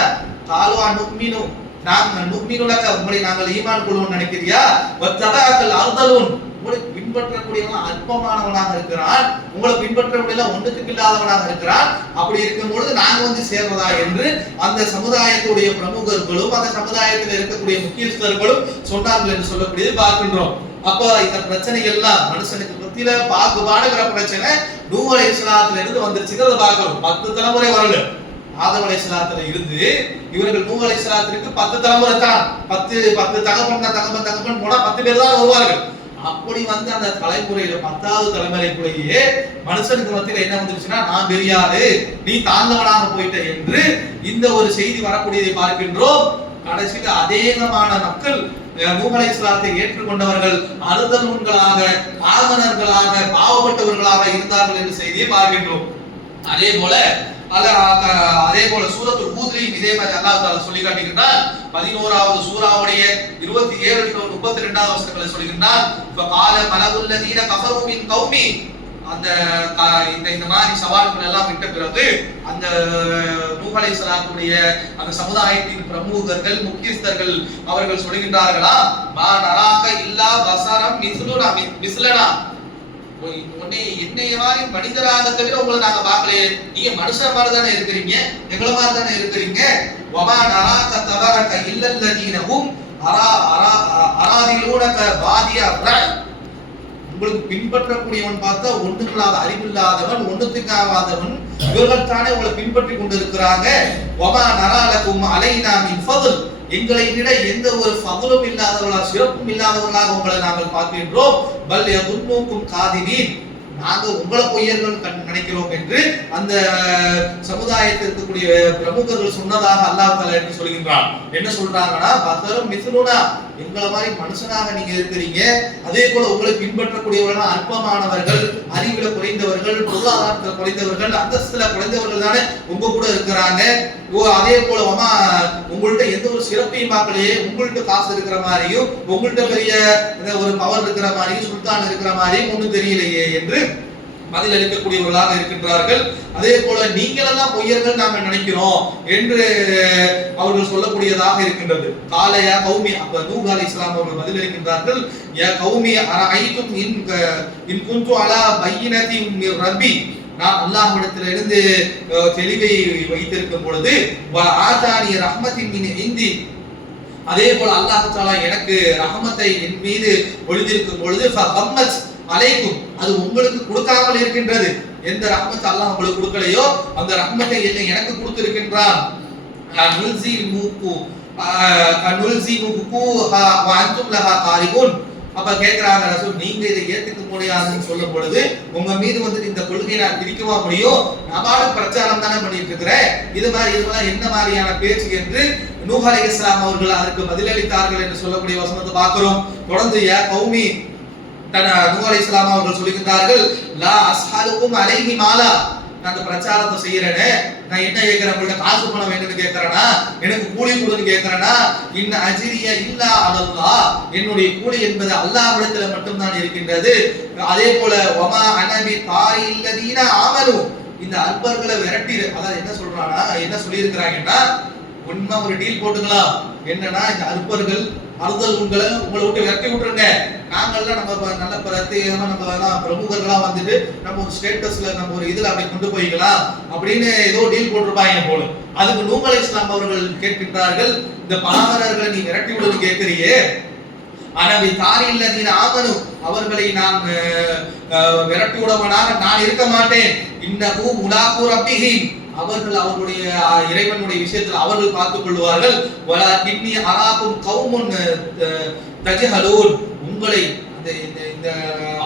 காலுவா நுக்மினு, நாங்கள் நுக்மினுலக, உங்களை நாங்கள் ஈமான் கொள்வோம் நினைக்கிறியா, வத்தபஅக்கல் அர்தலூன், உங்களை பின்பற்றக்கூடியவன் அற்பமானவனாக இருக்கிறான், உங்களை பின்பற்றக்கூடியவன் ஒன்றுக்கு இல்லாதவனாக இருக்கிறான், அப்படி இருக்கும் பொழுது நாங்க வந்து சேர்வதா என்று அந்த சமுதாயத்துடைய பிரமுகர்களும் அந்த சமுதாயத்தில் இருக்கக்கூடிய முக்கியஸ்தர்களும் சொன்னார்கள் என்று சொல்லக்கூடியது பார்க்கின்றோம். அப்ப இந்த பிரச்சனை எல்லாம் மனுஷனுக்கு மத்தியில பாகுபாடுகிற பிரச்சனை நூஹ் அலைஹிஸ்ஸலாத்துல இருந்து வந்துருச்சுங்கிறத பார்க்கிறோம். 10 தலைமுறை வரல. ஆதம் அலைஹிஸ்ஸலாத்துல இருந்து இவர்கள் நூஹ் அலைஹிஸ்ஸலாத்திற்கு 10 தலைமுறை தான். 10 தகப்பன் போனா 10 பேர் தான் வருவார்கள். அப்படி வந்து அந்த தலைமுறையில 10வது தலைமுறைக்குள்ளேயே மனுஷனுக்கு மத்தியில என்ன வந்துருச்சுன்னா, நான் பெரியாரு, நீ தாழ்ந்தவனாக போயிட்ட என்று இந்த ஒரு செய்தி வரக்கூடியதை பார்க்கின்றோம். கடைசியில அநேகமான மக்கள் நூஹ் அலைஹிஸ்ஸலாத்தை ஏற்றுக்கொண்டவர்கள் அறுதலூன்களாக, பாவனர்களாக, பாவப்பட்டவர்களாக இருந்தார்கள் என்ற செய்தியை பார்க்கின்றோம். அதே போல சூரத்துல் ஹூத்லயும் இதே மாதிரி அல்லாஹ் தஆலா சொல்லி காட்டுகின்றார். 11வது சூராவுடைய 27 32வது வசனங்களை சொல்கின்றார். ஃபகால மலகுல் லதீன கஃபரு மின் கௌமி, அந்த இந்த மாதிரி சவால்கள் எல்லாம் விட்ட பிறகு அந்த நூஹ் அலைஹிஸ்ஸலாத்துடைய அந்த சமுதாயத்தின் பிரமுகர்கள், முக்கியஸ்தர்கள் அவர்கள் சொல்கின்றார்களா, மா நராக இல்லா பஸரம் மிஸ்லனா, என்னைய மாதிரி மனிதராக தவிர உங்களை நாங்க பார்க்கலையே, நீங்க மனுஷன் மாதிரி தானே இருக்கிறீங்க, எங்களை மாதிரி தானே இருக்கிறீங்க. வமா நராக தபரக இல்லல்லதீனஹும் அராதிலூனக பாதியா, உங்களுக்கு பின்பற்றக்கூடியவன் பார்த்தா ஒன்றுமில்லாத, அறிவில்லாதவன், ஒன்றுத்துக்காகாதவன், இவர்கள் தானே உங்களை பின்பற்றி கொண்டிருக்கிறாங்க. வமா நராலகும் அலைனா மின் ஃபضل, எங்களை விட எந்த ஒரு ஃபضலும் இல்லாதவர்களாக, சிறப்பும் இல்லாதவர்களாக உங்களை நாங்கள் பார்க்கின்றோம். பல் யதுன்னுக்கும் காதிபீன், நாங்க உங்களை பொய்யர்கள் நினைக்கிறோம் என்று அந்த சமுதாயத்தில் இருக்கக்கூடிய பிரமுகர்கள் சொன்னதாக அல்லாஹ் தஆலா என்று சொல்கின்றான். என்ன சொல்றாங்கன்னா, பஸரும் மிஸ்லுனா, எங்களை மாதிரி மனுஷனாக நீங்க இருக்கிறீங்க, அதே போல உங்களை பின்பற்றக்கூடியவர்கள் அற்பமானவர்கள், அறிவுல குறைந்தவர்கள், பொருளாதாரத்தில் குறைந்தவர்கள், அந்தஸ்துல குறைந்தவர்கள் தானே உங்க கூட இருக்கிறாங்க. அதே போல உங்கள்ட்ட எந்த ஒரு சிறப்பையும் பார்க்கலையே, உங்கள்ட்ட காசு இருக்கிற மாதிரியும், உங்கள்ட்ட பெரிய ஒரு பவர் இருக்கிற மாதிரியும், சுல்தான் இருக்கிற மாதிரியும் ஒன்றும் தெரியலையே என்று பதில் அளிக்கக்கூடியவர்களாக இருக்கின்றார்கள். அதே போல நீங்கள் எல்லாம் பொய்யர்கள் நாங்கள் நினைக்கிறோம் என்று அவர்கள் சொல்லக்கூடியதாக இருக்கின்றது. காலையா கௌமி, அப்ப நூஹ் அலைஹிஸ்ஸலாம் அவர்கள் பதில் அளிக்கின்றார்கள், யா கௌமி அரஐதும் இன் குன்து அலா பையினதி மிர் ரப்பி, நான் அல்லாஹ்விடத்திலிருந்து தெளிவை வைத்திருக்கும் பொழுது, வ ஆதானி ரஹ்மத்தின் மின் இந்தி, அதே போல அல்லாஹ் தஆலா எனக்கு ரஹமத்தை என் மீது பொழிந்திருக்கும் பொழுது, ஃபஹம்மத் அலைக்கும், அது உங்களுக்கு கொடுக்காமல் இருக்கின்றது. எந்த ரஹ்மத் அல்லாஹ் உங்களுக்கு கொடுக்கலையோ அந்த ரஹ்மத்தை என்னை எனக்கு கொடுத்திருக்கின்றான். அப்ப கேக்குறாங்க ரசூல், நீங்க இதை ஏத்துக்க முடியாதுன்னு சொல்லும் பொழுது உங்க மீது வந்து இந்த கொள்கையை நான் திணிக்கவா முடியும்? நான் பிரச்சாரம் தானே பண்ணிட்டு இருக்கிறேன், இதெல்லாம் என்ன மாதிரியான பேச்சு என்று நூஹ் அலைஹிஸ்ஸலாம் அவர்கள் அதற்கு பதிலளித்தார்கள் என்று சொல்லக்கூடிய வசனத்தை பார்க்கிறோம். தொடர்ந்து யா கௌமி, நூஹ் அலைஹிஸ்ஸலாம் அவர்கள் சொல்லுகிறார்கள், லா அஸ்ஹலுக்கும் அலைஹி மாலா, நான் அந்த பிரச்சாரத்தை செய்யறேனே, நான் என்ன கேட்கிறேன், உங்களுக்கு காசு பணம் வேணும்னு கேட்கிறேனா, எனக்கு கூலி கொடுன்னு கேட்கிறேனா, இன்ன அஜ்ரிய இல்லா அலல்லாஹ், என்னுடைய கூலி என்பது அல்லாஹ்விடத்துல மட்டும் தான் இருக்கின்றது. அதே போல வமா அனபி தாரி இல்லதீன ஆமனு, இந்த அல்பர்களை விரட்டி, அதாவது என்ன சொல்றானா, என்ன சொல்லி இருக்கிறாங்கன்னா, உண்மை ஒரு டீல் போட்டுக்கலாம், என்னன்னா இந்த அல்பர்கள் அறுதல்களை உங்களை விட்டு விரட்டி விட்டுருங்க, நாங்கள்லாம் நம்ம நல்ல பிரத்யேகமா நம்ம பிரமுகர்களா வந்துட்டு நம்ம ஒரு ஸ்டேட்டஸ்ல நம்ம ஒரு இதுல அப்படி கொண்டு போய்க்கலாம் அப்படின்னு ஏதோ டீல் போட்டிருப்பாங்க போல. அதுக்கு நூஹ் அலைஹிஸ்ஸலாம் அவர்கள் கேட்கின்றார்கள், இந்த பாமரர்களை நீ விரட்டி விடுன்னு கேட்கிறியே, அனபி தாரி இல்லதீன ஆமனு, அவர்களை நான் விரட்டி விடுவனாக நான் இருக்க மாட்டேன். இன்னஹு முலாகு ரப்பிஹி, அவர்கள் அவர்களுடைய இறைவனுடைய விஷயத்தில் அவர்கள் பார்த்துக் கொள்வார்கள். வலகின்னி அராகும் கௌமுன் தஜஹலூன், உங்களை இந்த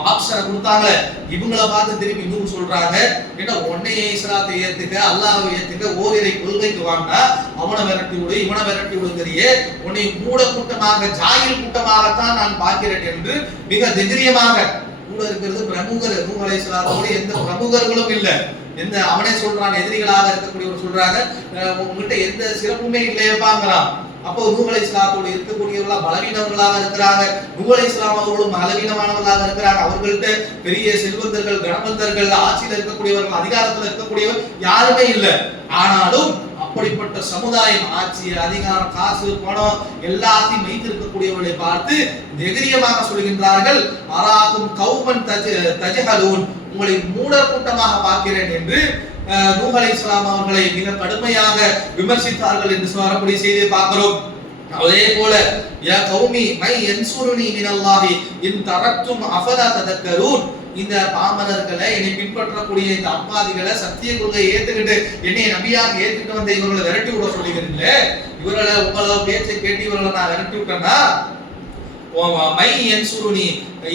ஆப்ஷனை கொடுத்தாங்க, இவங்களை பார்த்து திரும்பி இன்னும் சொல்றாங்க, ஏன்னா உன்னைய இஸ்லாத்தை ஏத்துக்க, அல்லாஹ்வை ஏத்துக்க, ஓரிரை கொள்கைக்கு வாங்கினா அவனை விரட்டி விடு, இவனை விரட்டி விடுங்கிறியே, உன்னை மூட கூட்டமாக, ஜாகில் கூட்டமாகத்தான் நான் பார்க்கிறேன் என்று மிக தைரியமாக, கூட இருக்கிறது பிரமுகர், நூஹ் அலைஹிஸ்ஸலாத்தோட எந்த பிரமுகர்களும் இல்லை, எந்த அவனே சொல்றான், எதிரிகளாக இருக்கக்கூடியவர் சொல்றாங்க, உங்ககிட்ட எந்த சிறப்புமே இல்லையப்பாங்கிறான். அப்போ நூஹ் அலைஹிஸ்ஸலாத்தோடு இருக்கக்கூடியவர்களா பலவீனவர்களாக இருக்கிறாங்க. நூஹ் அலைஹிஸ்ஸலாம் அவர்களும் பலவீனமானவர்களாக இருக்கிறாங்க. அவர்கள்ட்ட பெரிய செல்வந்தர்கள், கணவந்தர்கள், ஆட்சியில் இருக்கக்கூடியவர்கள், அதிகாரத்தில் இருக்கக்கூடியவர் யாருமே இல்லை. ஆனாலும் அப்படிப்பட்ட சமுதாயம், ஆட்சி, அதிகாரம், காசு, பணம் எல்லாத்தையும் வைத்திருக்கக்கூடியவர்களை பார்த்து தைரியமாக சொல்கின்றார்கள், அராகும் கௌமன் தஜஹலூன், உங்களை மூடர் கூட்டமாக பார்க்கிறேன் என்று நூஹ் அலைஹிஸ்ஸலாம் அவர்களை மிக கடுமையாக விமர்சித்தார்கள் என்று சொல்லக்கூடிய செய்தியை பார்க்கிறோம். அதே போல யா கௌமி மை யன்சுருனி மினல்லாஹி இன் தரக்தும் அஃபலா ததக்கரூன், இந்த பாமரர்களை, என்னை பின்பற்றக்கூடிய இந்த அப்பாதிகளை, சத்திய கொள்கையை ஏத்துக்கிட்டு என்னை நபியாக ஏத்துக்கிட்டு வந்த இவர்களை விரட்டி விட சொல்லுகிறீங்களே, இவர்களை உங்களோட பேச்சை கேட்டு இவர்களை நான் விரட்டி விட்டேன்னா மை யன்சுருனி,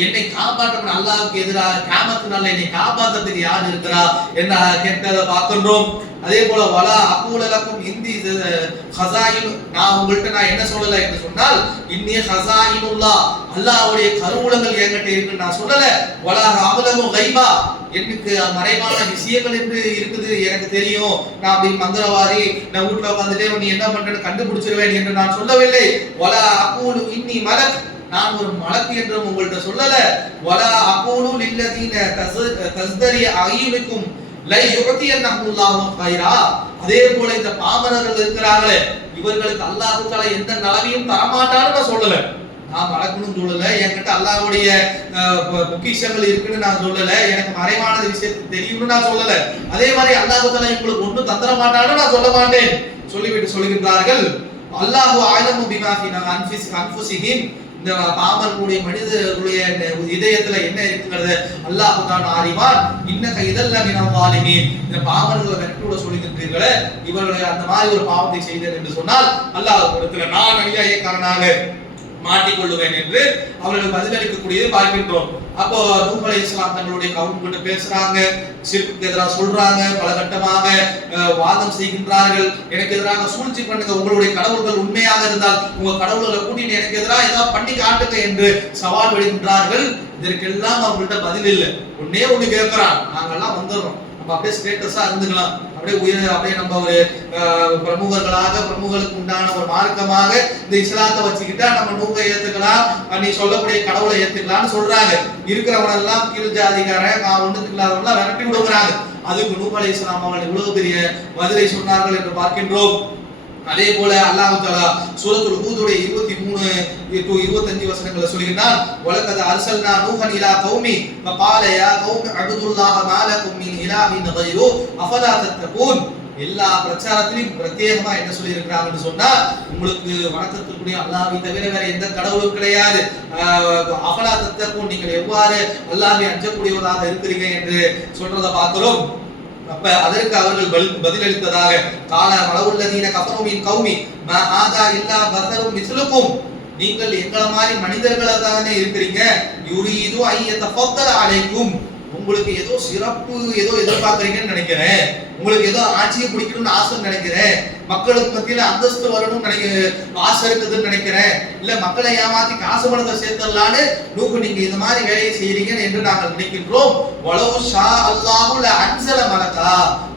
என்னை காப்பாற்ற அல்லாஹ்வுக்கு எதிராக கியாமத்தினால என்னை காப்பாற்றுறதுக்கு யார் இருக்கிறா என்ன கேட்டதை பார்க்கின்றோம். அதே போல வலா அகூலலக்கும் இந்தி ஹஸாயின், நான் உங்கள்கிட்ட நான் என்ன சொல்லல என்று சொன்னால் இன்னிய ஹஸாயினுல்லாஹ், அல்லாஹ்வுடைய கருவூலங்கள் என்கிட்ட இருக்குன்னு நான் சொல்லல. வலா அகலமு கைபா, எனக்கு மறைவான விஷயங்கள் என்று இருக்குது, எனக்கு தெரியும், நான் அப்படி மந்திரவாதி, நான் வீட்டுல உட்காந்துட்டே நீ என்ன பண்றேன்னு கண்டுபிடிச்சிருவேன் என்று நான் சொல்லவில்லை. வலா அகூலு இன்னி மலக், நான் ஒரு மலக்கு என்று உங்கள்கிட்ட சொல்லல. வலா அகூலு லில்லதீன தஸ்தரி அய்யுனுக்கும் லை யுக்தியன்னஹுல்லாஹு கைரா, அதே போல இந்த பாமரர்கள் இருக்கிறாங்களே, இவர்களுக்கு அல்லாஹ் தஆலா எந்த நலவையும் தரமாட்டான்னு நான் சொல்லல. நான் மலக்குன்னு சொல்லல, என்கிட்ட அல்லாஹ்வுடைய பொக்கிஷங்கள் இருக்குன்னு நான் சொல்லல, எனக்கு மறைவான விஷயத்தை தெரியும்னு நான் சொல்லல. அதே மாதிரி அல்லாஹ் தஆலா உங்களுக்கு ஒன்றும் தந்துட மாட்டான்னு நான் சொல்ல மாட்டேன் சொல்லிவிட்டு சொல்கின்றார்கள். அல்லாஹு ஆலமு பிமா ஃபீ அன்ஃபுஸிஹிம், இந்த பாமரனுடைய மனிதர்களுடைய இதயத்துல என்ன இருக்குங்கிறது அல்லாஹ் தான் அறிவான். இன்னக இதல்ல மினல் வாலிமீன், இந்த பாமரர்களை விரட்டிவிட சொல்லுகின்றீர்களே, இவர்களை அந்த மாதிரி ஒரு பாவத்தை செய்தேன் என்று சொன்னால் அல்லாஹ் இடத்துல நான் அநியாயக்காரனாக மாட்டிக்கொள்ளுவேன் என்று அவர்கள் பதிலளிக்கக்கூடியதை பார்க்கின்றோம். அப்போ நூஹ் அலைஹிஸ்ஸலாம் தங்களுடைய கவும் கிட்ட பேசுறாங்க, ஷிர்க்குக்கு எதிராக சொல்றாங்க, பல கட்டமாக வாதம் செய்கின்றார்கள். எனக்கு எதிராக சூழ்ச்சி பண்ணுங்க, உங்களுடைய கடவுள்கள் உண்மையாக இருந்தால் உங்க கடவுள்களை கூட்டிட்டு எனக்கு எதிராக ஏதாவது பண்ணி காட்டுங்க என்று சவால் விடுகின்றார்கள். இதற்கெல்லாம் அவங்கள்ட்ட பதில் இல்லை. ஒன்னே ஒண்ணு கேட்கிறான், நாங்கெல்லாம் வந்துடுறோம், நம்ம அப்படியே ஸ்டேட்டஸா இருந்துக்கலாம், அப்படியே அப்படியே நம்ம ஒரு பிரமுகர்களுக்கு உண்டான ஒரு மார்க்கமாக இந்த இஸ்லாத்தை வச்சுக்கிட்டா நம்ம நூகை ஏத்துக்கலாம், நீ சொல்லக்கூடிய கடவுளை ஏத்துக்கலாம்னு சொல்றாங்க. இருக்கிறவங்க எல்லாம் கீழ் ஜாதிகாரன், ஒண்ணுக்கு இல்லாதவங்க விரட்டி விடுகிறாங்க. அதுக்கு நூஹ் அலைஹிஸ்ஸலாம் அவர்கள் இவ்வளவு பெரிய பதிலை சொன்னார்கள் என்று பார்க்கின்றோம். அதே போல அல்லாஹ் தஆலா சூரத்துல் ஹூதுடைய 23 to 25 வசனங்களை சொல்கிறார். வலகத் அர்சல்னா நூஹன் இலா கௌமி ஃபகால யா கௌமி அபுதுல்லாஹ மா லகும் மின் இலாஹின் கைரு அஃபலா தத்தகூன். எல்லா பிரச்சாரத்திலும் பிரத்யேகமா என்ன சொல்லி இருக்கிறாங்கன்னு சொன்னா, உங்களுக்கு வணக்கத்துக்குரிய அல்லாஹ்வை தவிர வேற எந்த கடவுளும் கிடையாது, அஃபலா தத்தகூன், நீங்கள் எவ்வாறு அல்லாஹ்வை அஞ்சக்கூடியவராக இருக்கிறீங்க என்று சொல்றத பார்க்கிறோம். அப்ப அதற்கு அவர்கள் பதிலளித்ததாக கால வலவுல்லதீன கஃபரு மின் கௌமி மா ஹாதா இல்லா பஸரும் மிஸ்லுக்கும், நீங்கள் எங்கள மாதிரி மனிதர்களா தானே இருக்கிறீங்க, யுரீது ஐயதஃபத்தல அலைக்கும், உங்களுக்கு ஏதோ சிறப்பு ஏதோ எதிர்பார்க்கறீங்கன்னு நினைக்கிறேன், உங்களுக்கு ஏதோ ஆட்சியை பிடிக்கணும்னு ஆசை நினைக்கிறேன், மக்களுக்கு மத்தியில அந்தஸ்து வரணும்னு ஆசை இருக்குதுன்னு நினைக்கிறேன், இல்ல மக்களை ஏமாத்தி காசு பணத்தை சேர்த்தலான்னு நூஹ் நீங்க இந்த மாதிரி வேலையை செய்யறீங்க என்று நாங்கள் நினைக்கின்றோம். வலவு ஷா அல்லாஹு ல அன்ஸல மலகா,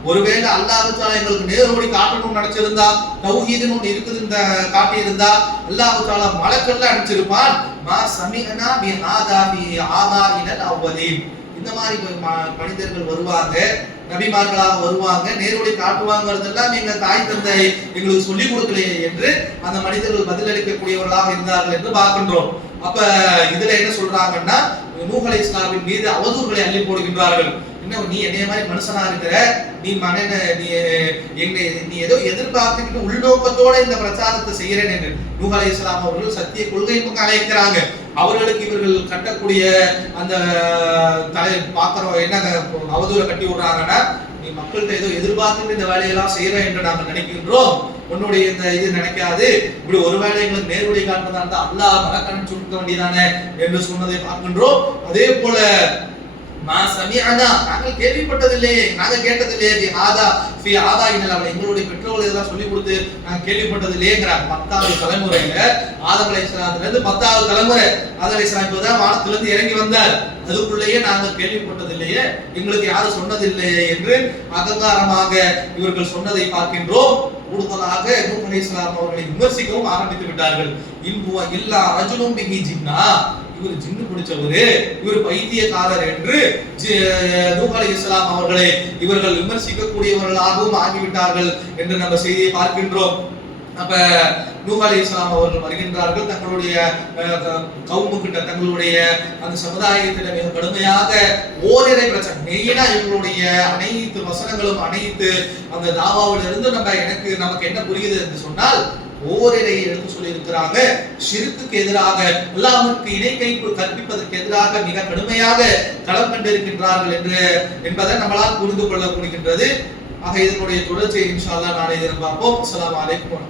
ஒருவேளை அல்லாஹ் தஆலா எங்களுக்கு நேரோடி காட்டணும்னு நினைச்சிருந்தா, தௌஹீதுன்னு ஒன்று இருக்குதுன்னு காட்டி இருந்தா அல்லாஹ் தஆலா மலக்கல்ல அனுப்பிச்சிருப்பான். மா சமிஅனா பிஹாதா ஃபி ஆபாஇனல் அவ்வலீன், இந்த மாதிரி மனிதர்கள் வருவாங்க, நபிமார்களாக வருவாங்க, நேர்வழி காட்டுவாங்கிறதெல்லாம் எங்க தாய் தந்தை எங்களுக்கு சொல்லிக் கொடுக்கலையே என்று அந்த மனிதர்கள் பதிலளிக்கக்கூடியவர்களாக இருந்தார்கள் என்று பார்க்கின்றோம். அப்ப இதுல என்ன சொல்றாங்கன்னா, நூஹ் அலைஹிஸ்ஸலாமின் மீது அவதூறுகளை அள்ளி போடுகின்றார்கள். இன்னும் நீ என்னைய மாதிரி மனுஷனா இருக்கிற, நீ நீ ஏதோ எதிர்பார்த்துக்கிட்டு உள்நோக்கத்தோட இந்த பிரச்சாரத்தை செய்யறேன் என்று நூஹ் அலைஹிஸ்ஸலாம் அவர்கள் சத்திய கொள்கை பக்கம் அழைக்கிறாங்க. அவர்களுக்கு இவர்கள் கட்டக்கூடிய அந்த தலை பாத்திரம் என்ன அவதூறை கட்டி விடுறாங்கன்னா, நீ மக்கள்கிட்ட ஏதோ எதிர்பார்த்துட்டு இந்த வேலையெல்லாம் செய்யறேன் என்று நாங்கள் நினைக்கின்றோம், உன்னுடைய இந்த இது நினைக்காது, இப்படி ஒரு வேலை எங்களுக்கு நேர்வழி காட்டுறதா இருந்தா அல்லாஹ் மலக்கணம் சுருக்க வேண்டியதானே என்று சொன்னதை பார்க்கின்றோம். அதே போல நாங்கள் கேள்விப்பட்டதில்லையே, நாங்க கேட்டதில்லையே ஆதா ஃபி ஆதாயினல், அவளை எங்களுடைய பெற்றோர்கள் இதெல்லாம் சொல்லி கொடுத்து நாங்க கேள்விப்பட்டதில்லையேங்கிறாங்க. 10வது தலைமுறையில ஆதம் அலைஹிஸ்ஸலாத்துல இருந்து 10வது தலைமுறை ஆதம் அலைஹிஸ்ஸலாம் இப்பதான் வானத்திலிருந்து இறங்கி வந்தார், அதுக்குள்ளேயே நாங்கள் கேள்விப்பட்டதில்லையே, எங்களுக்கு யாரும் சொன்னதில்லையே என்று அகங்காரமாக இவர்கள் சொன்னதை பார்க்கின்றோம். கூடுதலாக நூஹ் அலைஹிஸ்ஸலாம் அவர்களை விமர்சிக்கவும் ஆரம்பித்து விட்டார்கள். இன்ஹுவ இல்லா ரஜுலும் பிஹி ஜின்னா, இவர் ஜின்னு பிடிச்சவரு, இவர் பைத்தியக்காரர் என்று நூஹ் அலைஹிஸ்ஸலாம் அவர்களை இவர்கள் விமர்சிக்கக்கூடியவர்களாகவும் ஆகிவிட்டார்கள் என்று நம்ம செய்தியை பார்க்கின்றோம். அப்ப நூஹ் அலைஹிஸ்ஸலாம் அவர்கள் வருகின்றார்கள், தங்களுடைய கவுமுகிட்ட, தங்களுடைய அந்த சமுதாயத்தில மிக கடுமையாக ஓரிரை பிரச்சனை, மெயினா இவங்களுடைய அனைத்து வசனங்களும் அனைத்து அந்த தாவாவிலிருந்து நமக்கு என்ன புரியுது என்று சொன்னால், ஓரிரையை எடுத்து சொல்லி இருக்கிறாங்க. ஷிர்க்குக்கு எதிராக, அல்லாஹ்வுக்கு இணை கற்பிப்பதற்கு எதிராக மிக கடுமையாக களம் கண்டிருக்கின்றார்கள் என்பதை நம்மளால் புரிந்து கொள்ள முடிகின்றது. ஆக இதனுடைய தொடர்ச்சியை இன்ஷா அல்லாஹ் நாளை தினம் பார்ப்போம். அஸ்ஸலாமு அலைக்கும்.